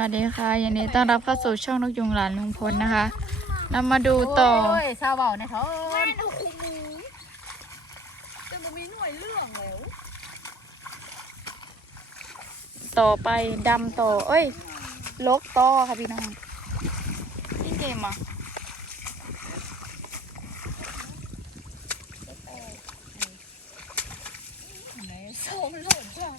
วัสดีค่ะยินดีต้อนรับเข้าสู่ช่องนกยุงหลานลุงพลนะคะเรามาดูต่อโอ้ยชาวเบาในท้องแม่นเอาคุมูแต่มันมีหน่วยเรื่องแล้วต่อไปดำต่อ เอ้ย ลกต่อค่ะพี่น้องนี่เกมอะไหนโซมหล่นจ้ะ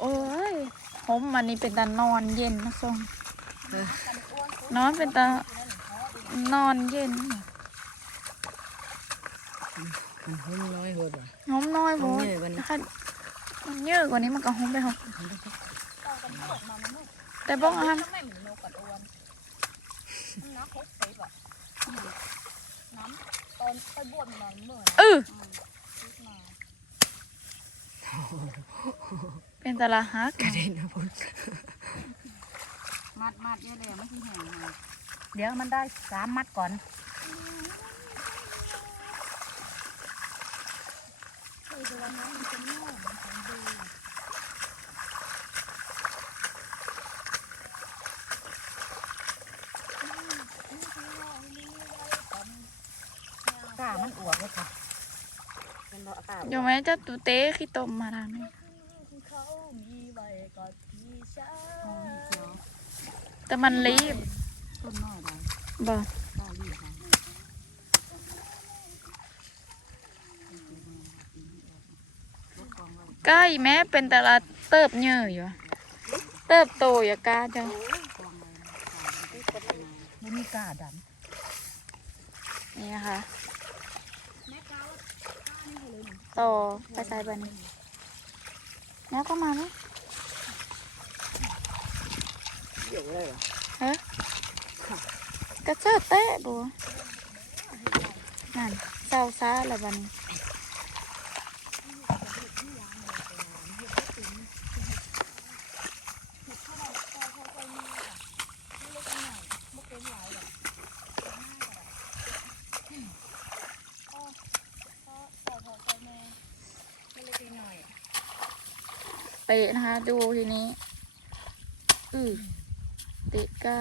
โอ้ย ผมมันนี่เป็นตานอนเย็นนะส่งนอนเป็นตานอนเย็นมันหุ้มน้อยโหดว่ะหอมน้อยโบหอมเยอะกว่านี้นะคะมันเยอะกว่านี้มันก็หอมไปหอมแต่บ้องอาหารทำไมเหมือนโนกัดอวนน้ำ เพชรใสแบบน้ำตอนไปบวชมันเหมือนเออมาเป็นตาลาฮักกระเด็นนะพุ่นมัดมัดเยอะเลยไม่ใช่แห้งนะเดี๋ยวมันได้สามมัดก่อนคือเดือนนั้นมันเป็นหม้อของดีกล้ามันอวบเลยค่ะเป็นบ่อกล้าอยู่ไหมเจ้าตูเต้ขี้ตมมาทางนี้ เขามีใบกับพี่ชาห้องเขียวแต่มันรีบต้นน้อยได้บ่ก็รีบไปใกล้แม้เป็นตลาดเติบเยอะอยู่ เติบโตอย่ากล้าเจ้าไม่มีกล้าดนี่นะคะต่อไปใส่บันนี้ แล้วก็มาไหมำเดี๋ยวเลยเหรอเฮ้กระเจิดเตะบัวนั่นเศร้าซาแล้วบันนี้ เตะนะคะ ดูทีนี้อือเตะกล้า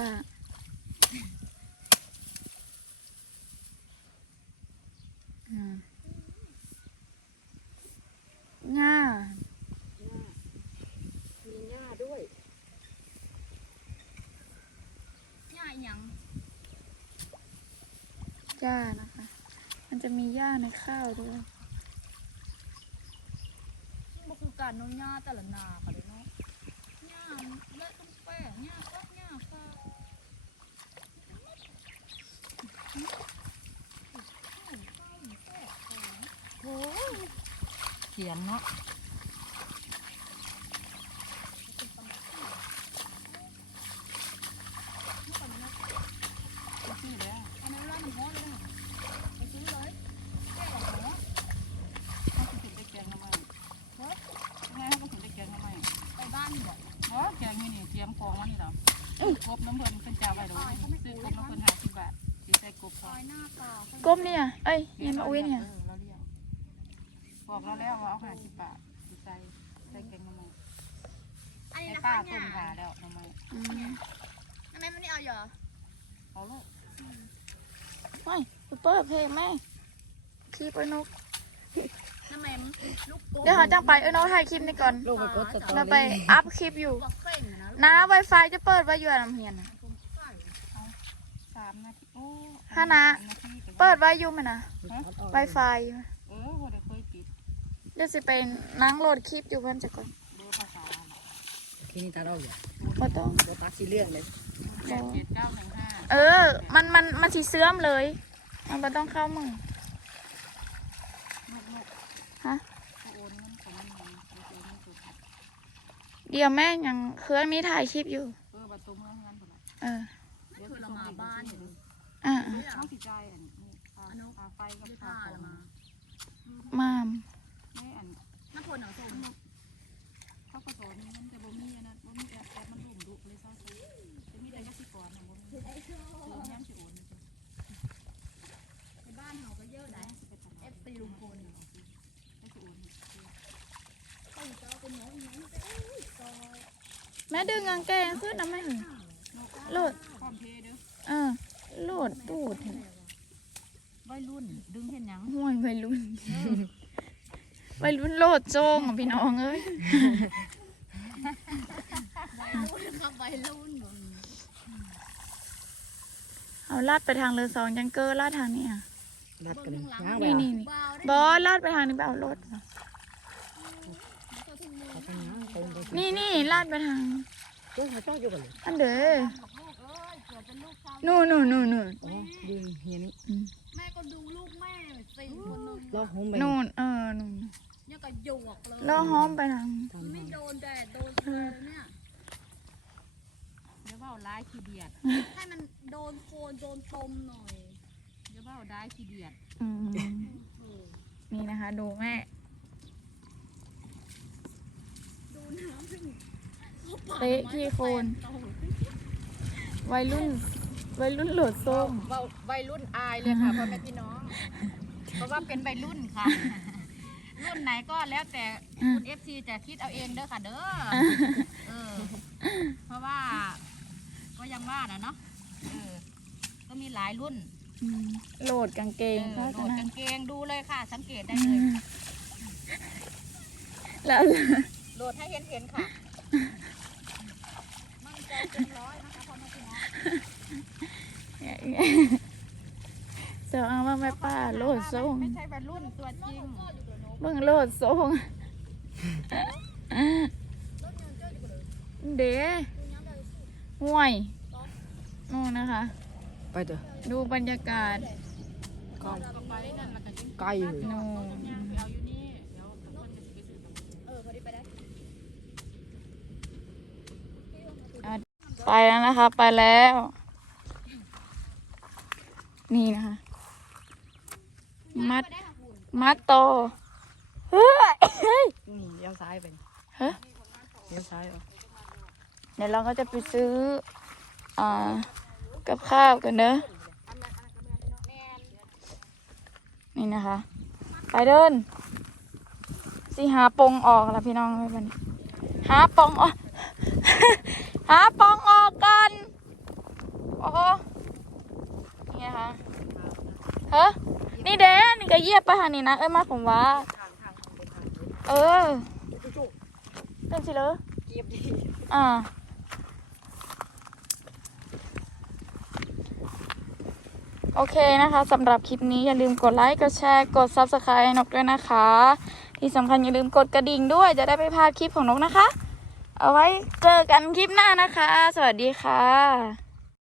อืมง่ามีหญ้าด้วยหญ้าหยังหญ้านะคะ มันจะมีหญ้าในข้าวด้วย มันคือ การน้องหญ้าแต่ละนาค่ะเลยเนาะหญ้าและต้องแป้หญ้าก็หญ้าค่ะเขียนเนาะ ที่แล้ว อันนั้นร้านหมูฮ้อนเลยนะไปซื้อเลยแก้หรอ เขาจะถึงได้แกงทำไมเฮ้ยไงเขาถึงได้แกงทำไม บ้านบอกเพราะแกงนี่นี่เตรียมกองมานี่เหรอกบน้ำเพิ่นเป็นจ่าไว้ดอกซื้อกบน้ำเพิ่นห้าสิบบาทสีใส่กบพอก้มเนี่ย เอ้ยยันมาอุ้ยเนี่ยบอกเราแล้วว่าเอาห้าสิบบาทสีใส่ใส่แกงทำมันนี้ให้ป้าต้เนี่ยมขาแล้วทำไมอืมทำไมมันไม่เอาเหรอเอาลูกไม่ไปเปิดเพลงแม่คลิปนก มลูกโป่งเดี๋ยวเขาจังไปเอ้ยนกถ่ายคลิปนี้ก่อน ลูกไปกดสตอเรารี่ไปอัพคลิปอยู่ บอกเข่งนะ น้าไวไฟจะเปิดไว้อยู่อะลำเฮียนนะสามนาทีโอ้ห้านะสมนาทีก็เปิดไว้อยู่ไหมนะฮะไวไฟอยู่เออบ่ได้เคยปิดเดี๋ยวสิไปนั่งโหลดคลิปอยู่เพื่อนจะก่อนเบอร์ภาษาน่ะทีนี้ตาเราอยู่ก็ต้อง บ่ตักสีเรื่องเลยแปดเจ็ดเก้าหนึ่งห้าเออ มันมันมันสีเสื่อมเลย มันไม่ต้องเข้ามือ ลูกลูก ฮะ ก็โอนเงินของมันมันไปเจอเงินสุด เดี๋ยวแม่ยังเครื่องนี้ถ่ายคลิปอยู่ เออประตูเมืองเงินผมเออเดี๋ยวคือเรามาบ้านอยู่อ่าช่องสิใจอันนี้ค่าค่าไฟกับได้ค่าพาขอเรางมามาม ไม่อันน้ำพลหนังส้ม เขาก็สอนมันจะบ่มีอันนั้นบ่มีแอปแอปมันดุมดุเลยซะจะมีแต่กสิกรนะบ่มีเออย้ำสิโอน ม่ดึงกางเกงขึ้นนะแม่โหลดพร้อมเพย์เด้อเออโหลดตูดวัยรุ่น ดึงเห็นยังห่วยวัยรุ่นวัยรุ่นโหลดโจงอะพี่น้องเอ้ยครับวัยรุ่นเอาลาดไปทางเรือสองยังเกอร์ลาดทางนี้อะรัดกันเลยย่างนี่นี่นี่บอสลาดไปทางนี้ไปเอารถมาเขาทำย่างตรงไป นี่นี่ลาดไปทางเจ้าเขาเจ้าอยู่กันเลยอันเด้อนู่นนู่นนู่นนู่นอ๋อยืนเฮียนี่อืมแม่ก็ดูลูกแม่สี่คนนึงเราโฮมไปนู่นเออนู่นเนี่ยก็หยวกเลยแล้วห้อมไปทางทำไม่ทางโดนแดดโดนเธอเนี่ยเดี๋ยวเว้าร้ายขี้เดียดให้มันโดนโคนโดนตมหน่อยเดี๋ยวเว้าร้ายขี้เดียดอืมนี่นะคะ ดูแม่ ดูน้ำถึง เตะขี้โคลนวัยรุ่นวัยรุ่นโหลดส้มเว้าวัยรุ่นอายเลยค่ะพ่อแม่พี่น้อง เพราะว่าเป็นวัยรุ่นค่ะ รุ่นไหนก็แล้วแต่คุณเอฟซีจะคิดเอาเองเด้อค่ะเด้อเออ เพราะว่าก็ยังว่านะเนาะเออก็มีหลายรุ่นอืมโหลดกางเกเองอเข้าโหลกันดนะกางเกงดูเลยค่ะ สังเกตได้อืเลยมแล้ว โหลดให้เห็นเห็นๆค่ะ มั่นใจเต็มร้อยนะคะพ่อแม่พี่น้องเจะเอามาแม่ป้าโหลดส้มไม่ใช่วัยรุ่นตัวจริง เบิ่งโหลดส้มเด้ห่วยนู่นนะคะ ไปเถอะดูบรรยากาศใกล้ก็ไปนั่นแล้วก็ยิ่งใกล้เลยนู่นย่างไปเอาอยู่นี่เดี๋ยวเพิ่นจะสิไปซื้อกับ เออพอดีไปได้ ไปแล้วนะคะ ไปแล้ว นี่นะคะ มัด มัดโตเฮ้ยเฮ้ยนี่เลี้ยวซ้ายไปฮะเลี้ยวซ้ายเอาเดี๋ยวเราก็จะไปซื้อ อ่า กับข้าวกันเนอะนี่นะคะ ไปเดินสิหาปงออกแล้วพี่น้องไปบันหาปองออก หาปองออกกันโอ้โหนี่ไงคะเฮ้นี่เด้นี่ก็เหยียบไปหานี่นะ เอ้ยมาผมว่าทางทางทางไปทางเออจุ๊เต้นสิเลยเกียบดีอ่าโอเคนะคะสำหรับคลิปนี้อย่าลืมกดไลค์ กดแชร์ กด Subscribe ให้นกด้วยนะคะ ที่สำคัญอย่าลืมกดกระดิ่งด้วยจะได้ไม่พลาดคลิปของนกนะคะ เอาไว้เจอกันคลิปหน้านะคะ สวัสดีค่ะ